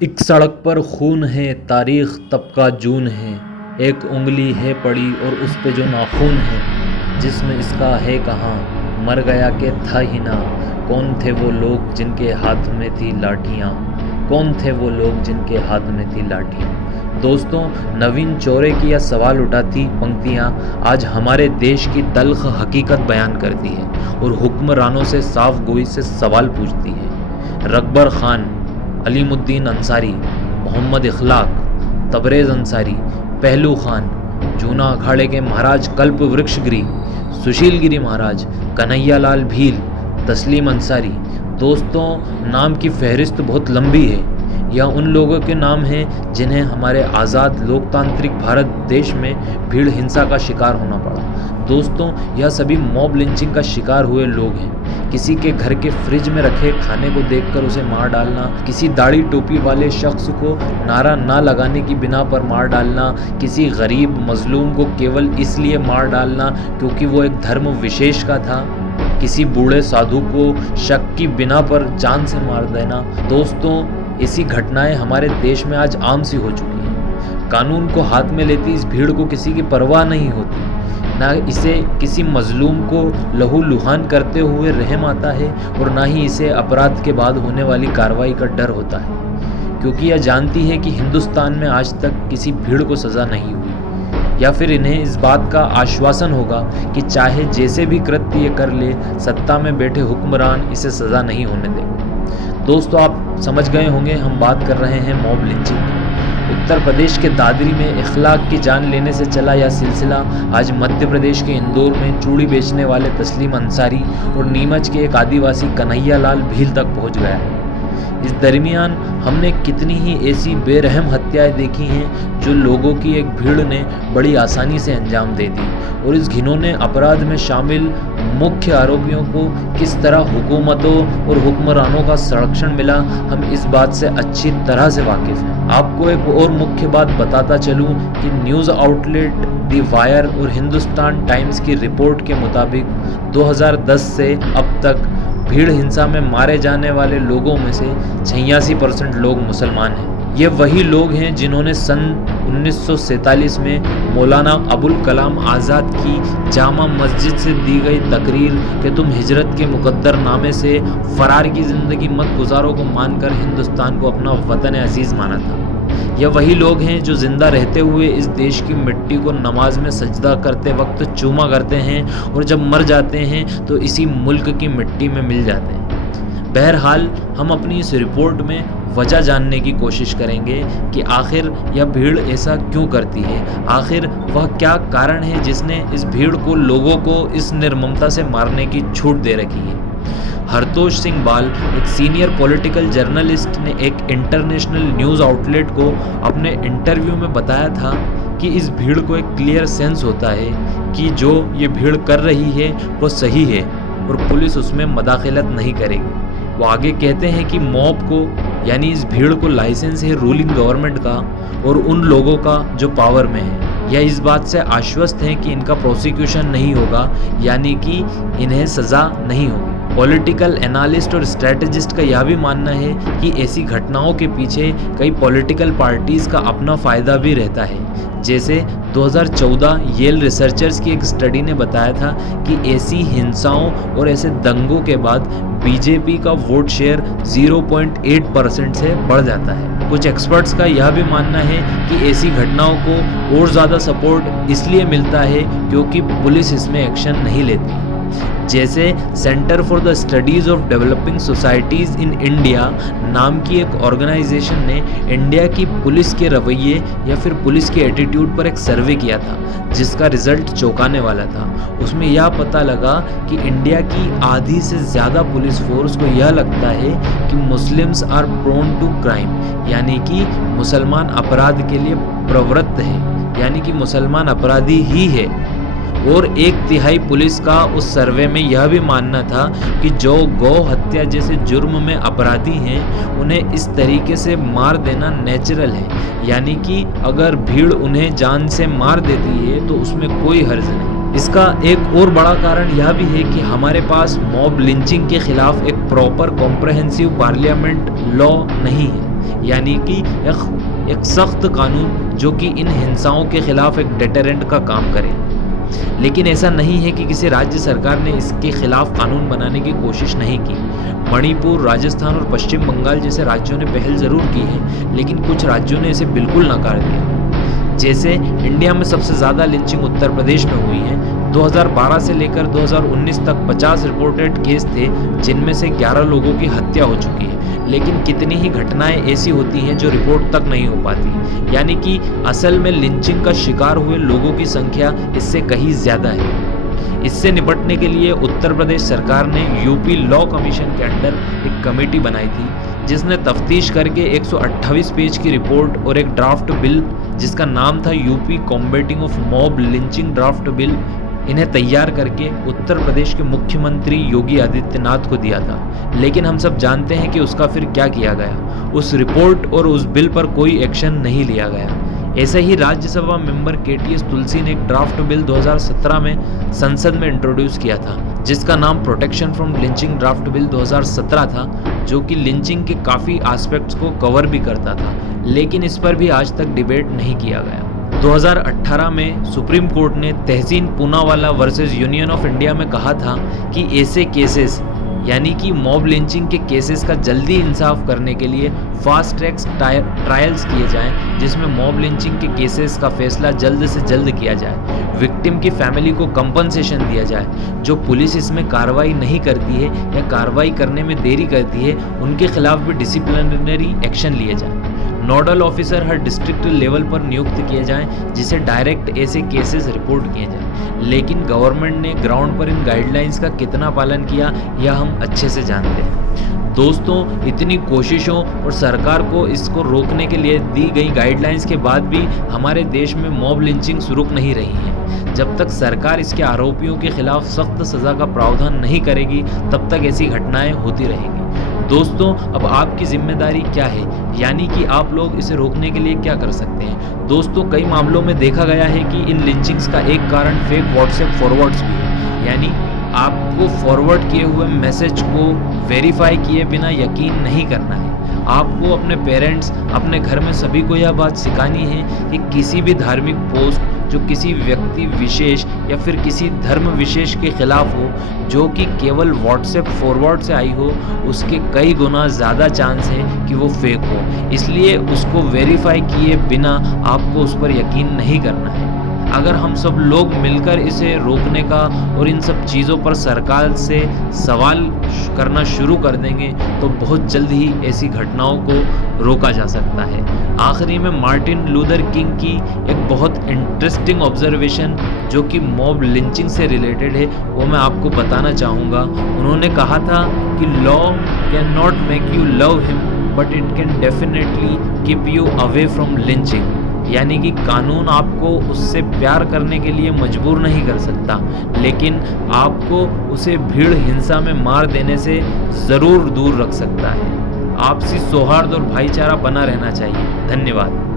एक सड़क पर खून है, तारीख तब का जून है। एक उंगली है पड़ी और उस पे जो नाखून है, जिसमें इसका है कहाँ, मर गया के था ही ना। कौन थे वो लोग जिनके हाथ में थी लाठियाँ, कौन थे वो लोग जिनके हाथ में थी लाठियाँ। दोस्तों, नवीन चौरे की यह सवाल उठाती पंक्तियाँ आज हमारे देश की तल्ख हकीकत बयान करती है और हुक्मरानों से साफ गोई से सवाल पूछती है। रकबर खान, अलीमुद्दीन अंसारी, मोहम्मद इखलाक, तबरेज़ अंसारी, पहलू खान, जूना अखाड़े के महाराज कल्प वृक्षगिरी, सुशील गिरी महाराज, कन्हैया लाल भील, तस्लीम अंसारी। दोस्तों, नाम की फहरिस्त बहुत लंबी है। यह उन लोगों के नाम हैं जिन्हें हमारे आज़ाद लोकतांत्रिक भारत देश में भीड़ हिंसा का शिकार होना पड़ा। दोस्तों, यह सभी मॉब लिंचिंग का शिकार हुए लोग हैं। किसी के घर के फ्रिज में रखे खाने को देखकर उसे मार डालना, किसी दाढ़ी टोपी वाले शख्स को नारा ना लगाने की बिना पर मार डालना, किसी गरीब मजलूम को केवल इसलिए मार डालना क्योंकि वो एक धर्म विशेष का था, किसी बूढ़े साधु को शक की बिना पर जान से मार देना। दोस्तों, ऐसी घटनाएं हमारे देश में आज आम सी हो चुकी हैं। कानून को हाथ में लेती इस भीड़ को किसी की परवाह नहीं होती, ना इसे किसी मजलूम को लहू लुहान करते हुए रहम आता है और ना ही इसे अपराध के बाद होने वाली कार्रवाई का डर होता है, क्योंकि यह जानती है कि हिंदुस्तान में आज तक किसी भीड़ को सज़ा नहीं हुई, या फिर इन्हें इस बात का आश्वासन होगा कि चाहे जैसे भी कृत्य ये कर ले, सत्ता में बैठे हुक्मरान इसे सज़ा नहीं होने देंगे। दोस्तों, आप समझ गए होंगे हम बात कर रहे हैं मॉब लिंचिंग की। उत्तर प्रदेश के दादरी में इखलाक की जान लेने से चला यह सिलसिला आज मध्य प्रदेश के इंदौर में चूड़ी बेचने वाले तस्लीम अंसारी और नीमच के एक आदिवासी कन्हैया लाल भील तक पहुंच गया है। इस दरमियान हमने कितनी ही ऐसी बेरहम हत्याएं देखी हैं जो लोगों की एक भीड़ ने बड़ी आसानी से अंजाम दे दी, और इस घिनौने अपराध में शामिल मुख्य आरोपियों को किस तरह हुकूमतों और हुक्मरानों का संरक्षण मिला, हम इस बात से अच्छी तरह से वाकिफ़ हैं। आपको एक और मुख्य बात बताता चलूं कि न्यूज़ आउटलेट दी वायर और हिंदुस्तान टाइम्स की रिपोर्ट के मुताबिक 2010 से अब तक भीड़ हिंसा में मारे जाने वाले लोगों में से 86% लोग मुसलमान हैं। ये वही लोग हैं जिन्होंने सन 1947 में मौलाना अबुल कलाम आज़ाद की जामा मस्जिद से दी गई तकरीर कि तुम हिजरत के मुकद्दर नामे से फ़रार की ज़िंदगी मत गुजारो को मानकर हिंदुस्तान को अपना वतन अजीज़ माना था। यह वही लोग हैं जो ज़िंदा रहते हुए इस देश की मिट्टी को नमाज में सजदा करते वक्त चूमा करते हैं और जब मर जाते हैं तो इसी मुल्क की मिट्टी में मिल जाते हैं। बहरहाल, हम अपनी इस रिपोर्ट में वजह जानने की कोशिश करेंगे कि आखिर यह भीड़ ऐसा क्यों करती है, आखिर वह क्या कारण है जिसने इस भीड़ को लोगों को इस निर्ममता से मारने की छूट दे रखी है। हरतोष सिंह बाल, एक सीनियर पॉलिटिकल जर्नलिस्ट, ने एक इंटरनेशनल न्यूज़ आउटलेट को अपने इंटरव्यू में बताया था कि इस भीड़ को एक क्लियर सेंस होता है कि जो ये भीड़ कर रही है वो सही है और पुलिस उसमें मदाखलत नहीं करेगी। वो आगे कहते हैं कि मॉब को, यानी इस भीड़ को, लाइसेंस है रूलिंग गवर्नमेंट का और उन लोगों का जो पावर में है। यह इस बात से आश्वस्त हैं कि इनका प्रोसिक्यूशन नहीं होगा, यानी कि इन्हें सज़ा नहीं होगी। पॉलिटिकल एनालिस्ट और स्ट्रेटजिस्ट का यह भी मानना है कि ऐसी घटनाओं के पीछे कई पॉलिटिकल पार्टीज़ का अपना फ़ायदा भी रहता है। जैसे 2014 येल रिसर्चर्स की एक स्टडी ने बताया था कि ऐसी हिंसाओं और ऐसे दंगों के बाद बीजेपी का वोट शेयर 0.8% से बढ़ जाता है। कुछ एक्सपर्ट्स का यह भी मानना है कि ऐसी घटनाओं को और ज़्यादा सपोर्ट इसलिए मिलता है क्योंकि पुलिस इसमें एक्शन नहीं लेती। जैसे centre for the studies of developing societies in India नाम की एक ऑर्गेनाइजेशन ने इंडिया की पुलिस के रवैये या फिर पुलिस के एटीट्यूड पर एक सर्वे किया था, जिसका रिजल्ट चौंकाने वाला था। उसमें यह पता लगा कि इंडिया की आधी से ज़्यादा पुलिस फोर्स को यह लगता है कि Muslims are prone to crime, यानी कि मुसलमान अपराध के लिए प्रवृत्त है, यानी कि मुसलमान अपराधी ही है। और 1/3 पुलिस का उस सर्वे में यह भी मानना था कि जो गौ हत्या जैसे जुर्म में अपराधी हैं उन्हें इस तरीके से मार देना नेचुरल है, यानी कि अगर भीड़ उन्हें जान से मार देती है तो उसमें कोई हर्ज नहीं। इसका एक और बड़ा कारण यह भी है कि हमारे पास मॉब लिंचिंग के खिलाफ एक प्रॉपर कॉम्प्रहेंसिव पार्लियामेंट लॉ नहीं है। यानी कि एक सख्त कानून जो कि इन हिंसाओं के खिलाफ एक डेटरेंट का काम करे। लेकिन ऐसा नहीं है कि किसी राज्य सरकार ने इसके खिलाफ कानून बनाने की कोशिश नहीं की। मणिपुर, राजस्थान और पश्चिम बंगाल जैसे राज्यों ने पहल ज़रूर की है, लेकिन कुछ राज्यों ने इसे बिल्कुल नकार दिया। जैसे इंडिया में सबसे ज़्यादा लिंचिंग उत्तर प्रदेश में हुई है। 2012 से लेकर 2019 तक 50 रिपोर्टेड केस थे, जिनमें से 11 लोगों की हत्या हो चुकी है। लेकिन कितनी ही घटनाएं ऐसी होती हैं जो रिपोर्ट तक नहीं हो पाती, यानी कि असल में लिंचिंग का शिकार हुए लोगों की संख्या इससे कहीं ज़्यादा है। इससे निपटने के लिए उत्तर प्रदेश सरकार ने यूपी लॉ कमीशन के अंडर एक कमेटी बनाई थी, जिसने तफ्तीश करके 128 पेज की रिपोर्ट और एक ड्राफ्ट बिल, जिसका नाम था UP combating of mob lynching draft bill, इन्हें तैयार करके उत्तर प्रदेश के मुख्यमंत्री योगी आदित्यनाथ को दिया था। लेकिन हम सब जानते हैं कि उसका फिर क्या किया गया। उस रिपोर्ट और उस बिल पर कोई एक्शन नहीं लिया गया। ऐसे ही राज्यसभा मेंबर KTS तुलसी ने एक ड्राफ्ट बिल 2017 में संसद में इंट्रोड्यूस किया था, जिसका नाम protection from lynching draft bill 2017 था, जो कि लिंचिंग के काफ़ी एस्पेक्ट्स को कवर भी करता था। लेकिन इस पर भी आज तक डिबेट नहीं किया गया। 2018 में सुप्रीम कोर्ट ने Tehseen Poonawalla versus Union of India में कहा था कि ऐसे केसेस, यानी कि मॉब लिंचिंग के केसेस का जल्दी इंसाफ करने के लिए फास्ट ट्रैक ट्रायल्स किए जाएं, जिसमें मॉब लिंचिंग के केसेस का फैसला जल्द से जल्द किया जाए। विक्टिम की फैमिली को कंपनसेशन दिया जाए। जो पुलिस इसमें कार्रवाई नहीं करती है या कार्रवाई करने में देरी करती है, उनके खिलाफ भी डिसिप्लिनरी एक्शन लिए जाए। नोडल ऑफिसर हर डिस्ट्रिक्ट लेवल पर नियुक्त किए जाएं, जिसे डायरेक्ट ऐसे केसेस रिपोर्ट किए जाएं। लेकिन गवर्नमेंट ने ग्राउंड पर इन गाइडलाइंस का कितना पालन किया, यह हम अच्छे से जानते हैं। दोस्तों, इतनी कोशिशों और सरकार को इसको रोकने के लिए दी गई गाइडलाइंस के बाद भी हमारे देश में मॉब लिंचिंग रुक नहीं रही है। जब तक सरकार इसके आरोपियों के खिलाफ सख्त सज़ा का प्रावधान नहीं करेगी, तब तक ऐसी घटनाएं होती रहेंगी। दोस्तों, अब आपकी जिम्मेदारी क्या है, यानी कि आप लोग इसे रोकने के लिए क्या कर सकते हैं। दोस्तों, कई मामलों में देखा गया है कि इन लिंचिंग्स का एक कारण फेक व्हाट्सएप फॉरवर्ड्स भी है, यानी आपको फॉरवर्ड किए हुए मैसेज को वेरीफाई किए बिना यकीन नहीं करना है। आपको अपने पेरेंट्स, अपने घर में सभी को यह बात सिखानी है कि किसी भी धार्मिक पोस्ट जो किसी व्यक्ति विशेष या फिर किसी धर्म विशेष के खिलाफ हो, जो कि केवल व्हाट्सएप फॉरवर्ड से आई हो, उसके कई गुना ज़्यादा चांस है कि वो फेक हो। इसलिए उसको वेरीफाई किए बिना आपको उस पर यकीन नहीं करना है। अगर हम सब लोग मिलकर इसे रोकने का और इन सब चीज़ों पर सरकार से सवाल करना शुरू कर देंगे, तो बहुत जल्द ही ऐसी घटनाओं को रोका जा सकता है। आखिरी में मार्टिन लूथर किंग की एक बहुत इंटरेस्टिंग ऑब्जर्वेशन जो कि मॉब लिंचिंग से रिलेटेड है, वो मैं आपको बताना चाहूँगा। उन्होंने कहा था कि law can not make you love him, but it can definitely keep you away from lynching. यानी कि कानून आपको उससे प्यार करने के लिए मजबूर नहीं कर सकता, लेकिन आपको उसे भीड़ हिंसा में मार देने से ज़रूर दूर रख सकता है। आपसी सौहार्द और भाईचारा बना रहना चाहिए। धन्यवाद।